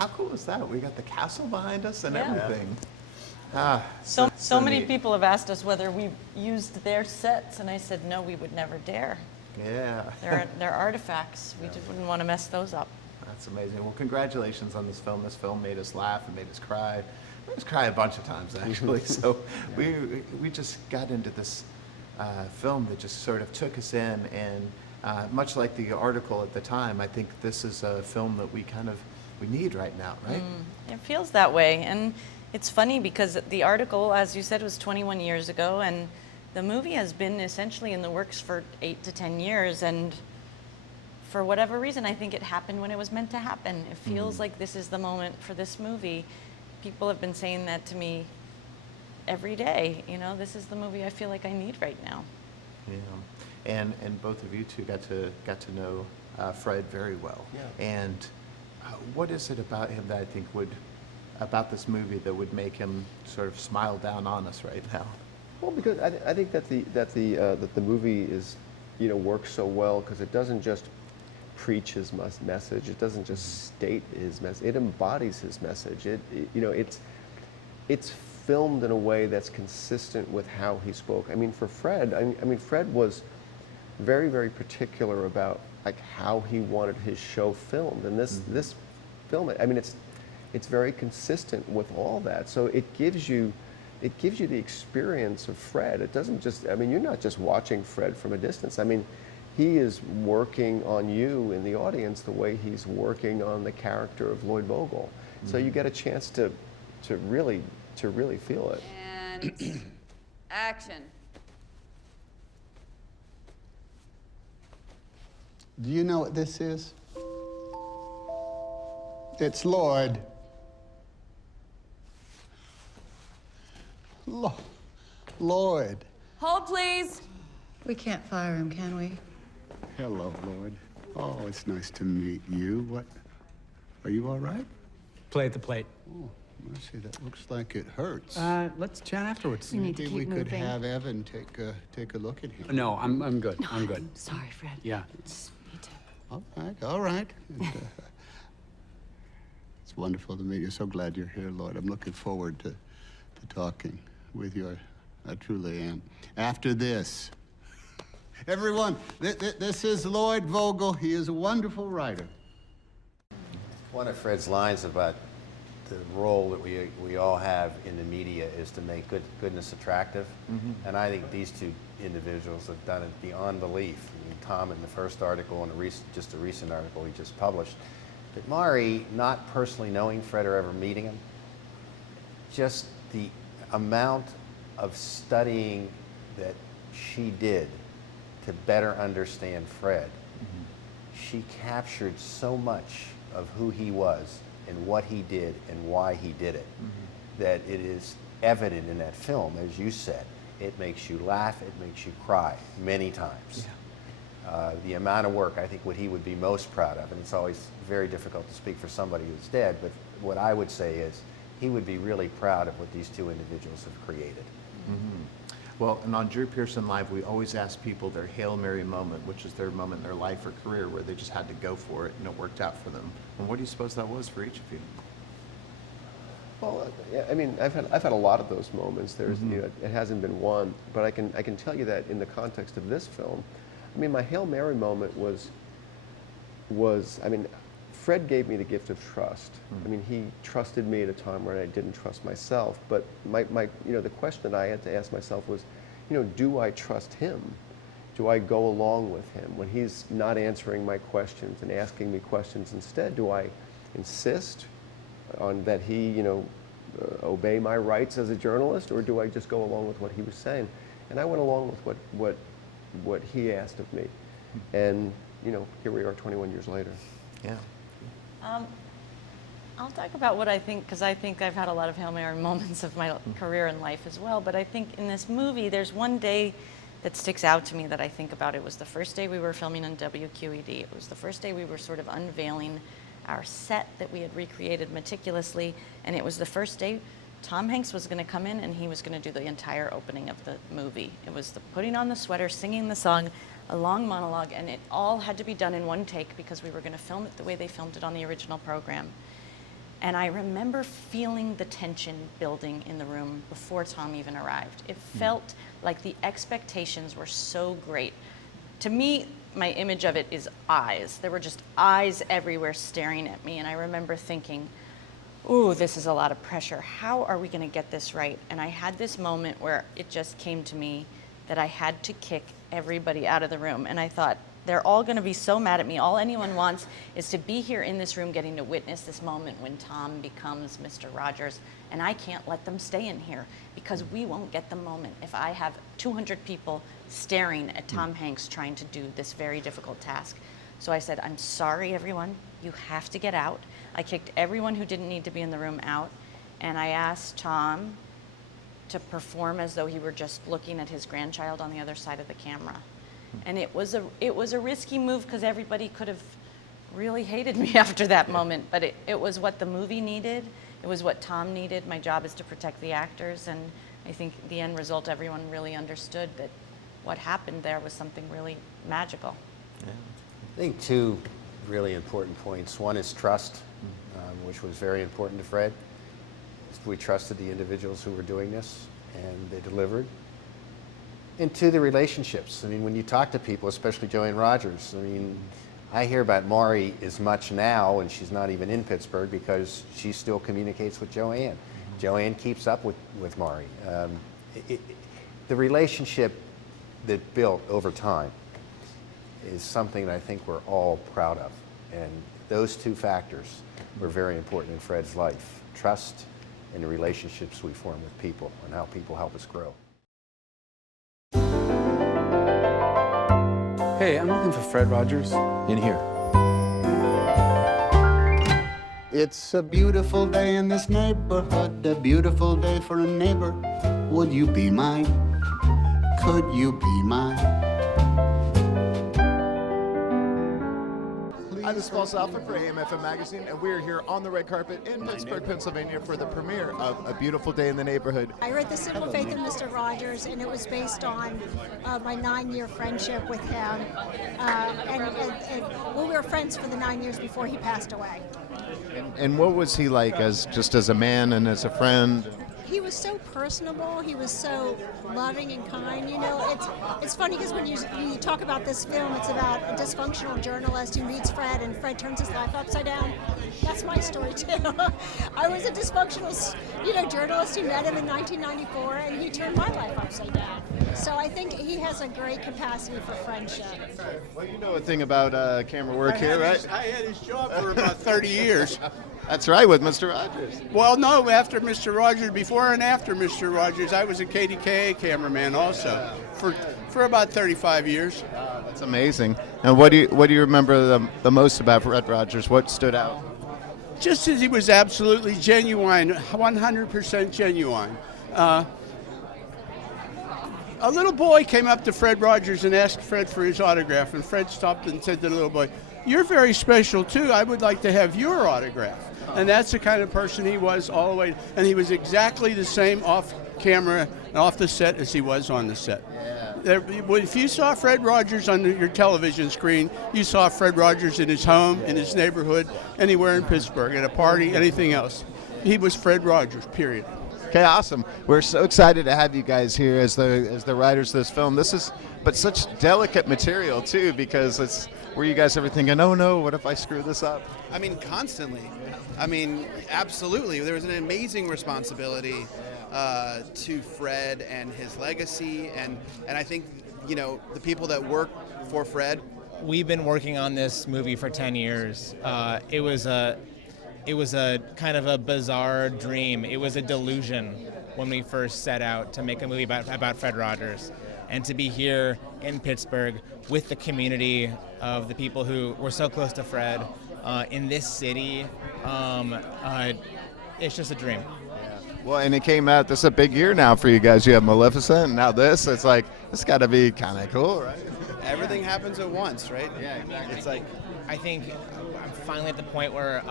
How cool is that? We got the castle behind us and Yeah. everything. So many neat. people have asked us whether we used their sets, and I said, no, we would never dare. Yeah. They're artifacts. We just wouldn't want to mess those up. That's amazing. Well, congratulations on this film. This film made us laugh and made us cry. Made us cry a bunch of times, actually. So we just got into this film that just sort of took us in, and much like the article at the time, I think this is a film that we need right now, right? It feels that way. And it's funny because the article, as you said, was 21 years ago, and the movie has been essentially in the works for 8 to 10 years, and for whatever reason, I think it happened when it was meant to happen. It feels like this is the moment for this movie. People have been saying that to me every day. You know, this is the movie I feel like I need right now. Yeah, and both of you two got to know Fred very well. Yeah. And what is it about him that I think about this movie that would make him sort of smile down on us right now? Well, because I think that the movie is, works so well because it doesn't just preach his message. It doesn't just state his message. It embodies his message. It's filmed in a way that's consistent with how he spoke. I mean, for Fred, Fred was very, very particular about like how he wanted his show filmed, and this film, I mean, it's very consistent with all that. So it gives you the experience of Fred. It doesn't just, I mean, you're not just watching Fred from a distance. I mean, he is working on you in the audience the way he's working on the character of Lloyd Vogel. So you get a chance to really feel it. And action. Do you know what this is? It's Lloyd. Lloyd. Hold, please. We can't fire him, can we? Hello, Lloyd. Oh, it's nice to meet you. What? Are you all right? Play at the plate. Oh, let's see. That looks like it hurts. Let's chat afterwards. We need to Maybe keep we could moving. have Evan take a look at him. No, I'm good. I'm good. Sorry, Fred. Yeah. Just me too. All right, all right. And, it's wonderful to meet you. So glad you're here, Lloyd. I'm looking forward to talking with you. I truly am. After this, everyone, this is Lloyd Vogel. He is a wonderful writer. One of Fred's lines about the role that we all have in the media is to make goodness attractive. And I think these two individuals have done it beyond belief. I mean, Tom in the first article and just a recent article he just published. But Mari, not personally knowing Fred or ever meeting him, just the amount of studying that she did to better understand Fred, she captured so much of who he was and what he did and why he did it, that it is evident in that film, as you said. It makes you laugh, it makes you cry many times. The amount of work, I think what he would be most proud of, and it's always very difficult to speak for somebody who's dead, but what I would say is he would be really proud of what these two individuals have created. Well, and on Drew Pearson Live, we always ask people their Hail Mary moment, which is their moment in their life or career where they just had to go for it and it worked out for them. And what do you suppose that was for each of you? Well, yeah, I mean, I've had a lot of those moments. There's, it hasn't been one, but I can tell you that in the context of this film, I mean, my Hail Mary moment was I mean, Fred gave me the gift of trust. I mean, he trusted me at a time when I didn't trust myself. But the question that I had to ask myself was, do I trust him? Do I go along with him when he's not answering my questions and asking me questions instead? Do I insist on that he, obey my rights as a journalist, or do I just go along with what he was saying? And I went along with what he asked of me, and here we are 21 years later. Yeah. I'll talk about what I think, because I think I've had a lot of Hail Mary moments of my career and life as well. But I think in this movie, there's one day that sticks out to me that I think about. It was the first day we were filming on WQED. It was the first day we were sort of unveiling our set that we had recreated meticulously. And it was the first day Tom Hanks was going to come in and he was going to do the entire opening of the movie. It was the putting on the sweater, singing the song, a long monologue, and it all had to be done in one take because we were going to film it the way they filmed it on the original program. And I remember feeling the tension building in the room before Tom even arrived. It felt like the expectations were so great. To me, my image of it is eyes. There were just eyes everywhere staring at me. And I remember thinking, ooh, this is a lot of pressure. How are we going to get this right? And I had this moment where it just came to me that I had to kick everybody out of the room. And I thought, they're all going to be so mad at me. All anyone wants is to be here in this room getting to witness this moment when Tom becomes Mr. Rogers. And I can't let them stay in here because we won't get the moment if I have 200 people staring at Tom Hanks trying to do this very difficult task. So I said, I'm sorry, everyone. You have to get out. I kicked everyone who didn't need to be in the room out. And I asked Tom to perform as though he were just looking at his grandchild on the other side of the camera. And it was a risky move because everybody could have really hated me after that moment, but it was what the movie needed. It was what Tom needed. My job is to protect the actors, and I think the end result, everyone really understood that what happened there was something really magical. Yeah. I think two really important points. One is trust, which was very important to Fred. We trusted the individuals who were doing this, and they delivered. And two, the relationships. I mean, when you talk to people, especially Joanne Rogers, I mean, I hear about Maury as much now, and she's not even in Pittsburgh because she still communicates with Joanne. Joanne keeps up with Maury. The relationship that built over time is something that I think we're all proud of. And those two factors were very important in Fred's life. Trust and the relationships we form with people and how people help us grow. Hey, I'm looking for Fred Rogers. In here. It's a beautiful day in this neighborhood, a beautiful day for a neighbor. Would you be mine? Could you be mine? Hi, this is Paul Salfen for AM/FM Magazine, and we're here on the red carpet in Pittsburgh, Pennsylvania for the premiere of A Beautiful Day in the Neighborhood. I read The Simple Faith of Mr. Rogers, and it was based on my 9-year friendship with him. And we were friends for the 9 years before he passed away. And what was he like as a man and as a friend? He was so personable. He was so loving and kind. You know, it's funny because when you talk about this film, it's about a dysfunctional journalist who meets Fred, and Fred turns his life upside down. That's my story too. I was a dysfunctional, journalist who met him in 1994, and he turned my life upside down. So I think he has a great capacity for friendship. Well, you know a thing about camera work here, right? I had his job for about 30 years. That's right, with Mr. Rogers. Well, no, after Mr. Rogers, before and after Mr. Rogers, I was a KDKA cameraman also for about 35 years. That's amazing. And what do you remember the most about Fred Rogers? What stood out? Just as he was absolutely genuine, 100% genuine. A little boy came up to Fred Rogers and asked Fred for his autograph, and Fred stopped and said to the little boy, "You're very special too. I would like to have your autograph." And that's the kind of person he was all the way. And he was exactly the same off camera and off the set as he was on the set. Yeah. If you saw Fred Rogers on your television screen, you saw Fred Rogers in his home, in his neighborhood, anywhere in Pittsburgh, at a party, anything else. He was Fred Rogers, period. Okay, awesome. We're so excited to have you guys here as the writers of this film. This is such delicate material too, because were you guys ever thinking, oh no, what if I screw this up? I mean, constantly. I mean, absolutely. There was an amazing responsibility to Fred and his legacy, and I think, the people that work for Fred. We've been working on this movie for 10 years. It was a kind of a bizarre dream. It was a delusion when we first set out to make a movie about Fred Rogers. And to be here in Pittsburgh with the community of the people who were so close to Fred in this city, it's just a dream. Well, and it came out, this is a big year now for you guys. You have Maleficent, and now this. It's like, it's got to be kind of cool, right? Everything happens at once, right? Yeah, exactly. It's like, I think I'm finally at the point where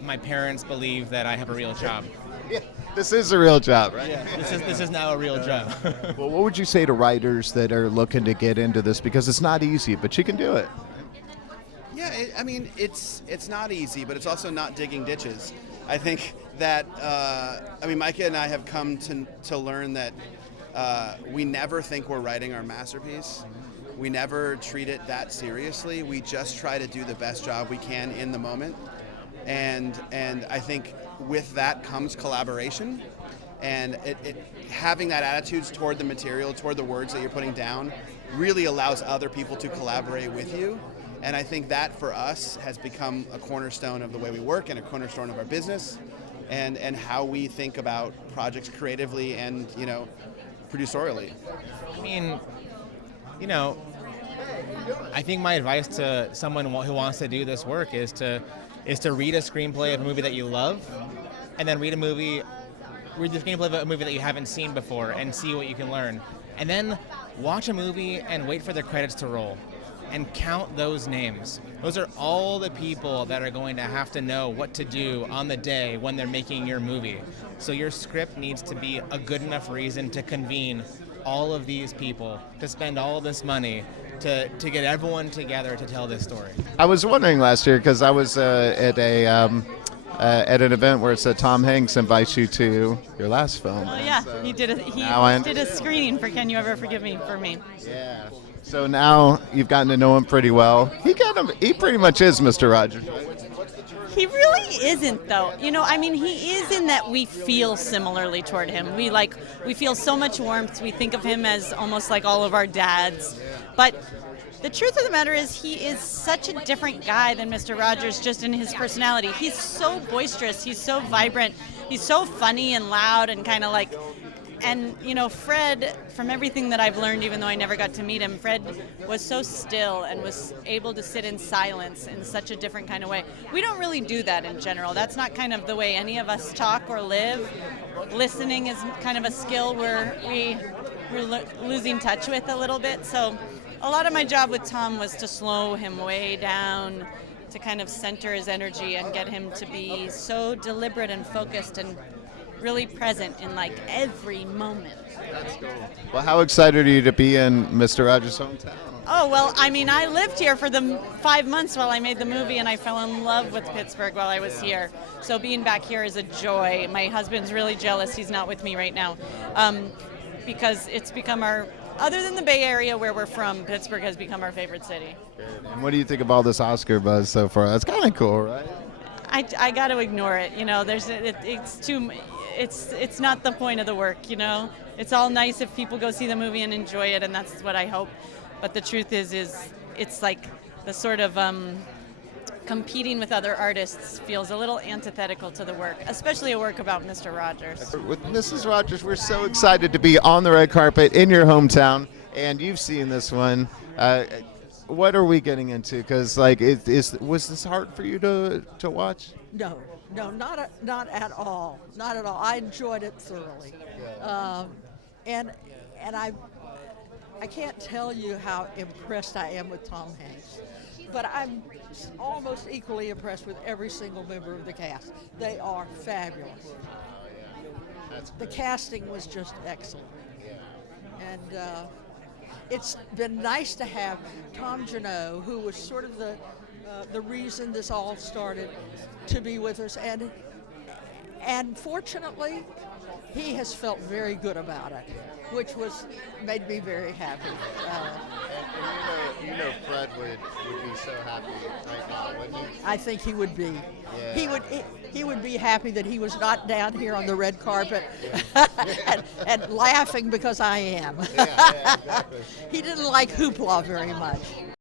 my parents believe that I have a real job. Yeah, this is a real job, right? Yeah, this is now a real job. Well, what would you say to writers that are looking to get into this? Because it's not easy, but you can do it. Yeah, it's not easy, but it's also not digging ditches. I think that I mean, Micah and I have come to learn that we never think we're writing our masterpiece. We never treat it that seriously. We just try to do the best job we can in the moment. And I think with that comes collaboration. And having that attitude toward the material, toward the words that you're putting down, really allows other people to collaborate with you. And I think that for us has become a cornerstone of the way we work and a cornerstone of our business and how we think about projects creatively and, you know, producerially. I mean, you know, I think my advice to someone who wants to do this work is to read a screenplay of a movie that you love, and then read the screenplay of a movie that you haven't seen before and see what you can learn. And then watch a movie and wait for the credits to roll and count those names. Those are all the people that are going to have to know what to do on the day when they're making your movie. So your script needs to be a good enough reason to convene all of these people, to spend all this money, to get everyone together to tell this story. I was wondering last year, because I was at an event where it said Tom Hanks invites you to your last film. Oh yeah, he did a screening for Can You Ever Forgive Me for me. Yeah. So now you've gotten to know him pretty well. He pretty much is Mr. Rogers, right? He really isn't, though. You know, I mean, he is in that we feel similarly toward him. We feel so much warmth. We think of him as almost like all of our dads. But the truth of the matter is he is such a different guy than Mr. Rogers just in his personality. He's so boisterous. He's so vibrant. He's so funny and loud and kind of like... And, you know, Fred, from everything that I've learned, even though I never got to meet him, Fred was so still and was able to sit in silence in such a different kind of way. We don't really do that in general. That's not kind of the way any of us talk or live. Listening is kind of a skill we're losing touch with a little bit. So a lot of my job with Tom was to slow him way down, to kind of center his energy and get him to be so deliberate and focused and really present in like every moment. That's cool. Well, how excited are you to be in Mr. Rogers' hometown? Oh, well, I mean, I lived here for the 5 months while I made the movie, and I fell in love with Pittsburgh while I was here. So being back here is a joy. My husband's really jealous he's not with me right now, because it's become other than the Bay Area where we're from, Pittsburgh has become our favorite city. And what do you think of all this Oscar buzz so far? That's kind of cool, right? I got to ignore it. You know, it's not the point of the work, you know. It's all nice if people go see the movie and enjoy it, and that's what I hope. But the truth is it's like the sort of competing with other artists feels a little antithetical to the work, especially a work about Mr. Rogers. With Mrs. Rogers, we're so excited to be on the red carpet in your hometown, and you've seen this one. What are we getting into? Because was this hard for you to watch? No, not at all. Not at all. I enjoyed it thoroughly, and I can't tell you how impressed I am with Tom Hanks, but I'm almost equally impressed with every single member of the cast. They are fabulous. The casting was just excellent, and it's been nice to have Tom Junod, who was sort of the reason this all started, to be with us, and fortunately, he has felt very good about it, which made me very happy. And you know Fred would be so happy right now, wouldn't he? I think he would be. Yeah. He would be happy that he was not down here on the red carpet and laughing because I am. Yeah, exactly. He didn't like hoopla very much.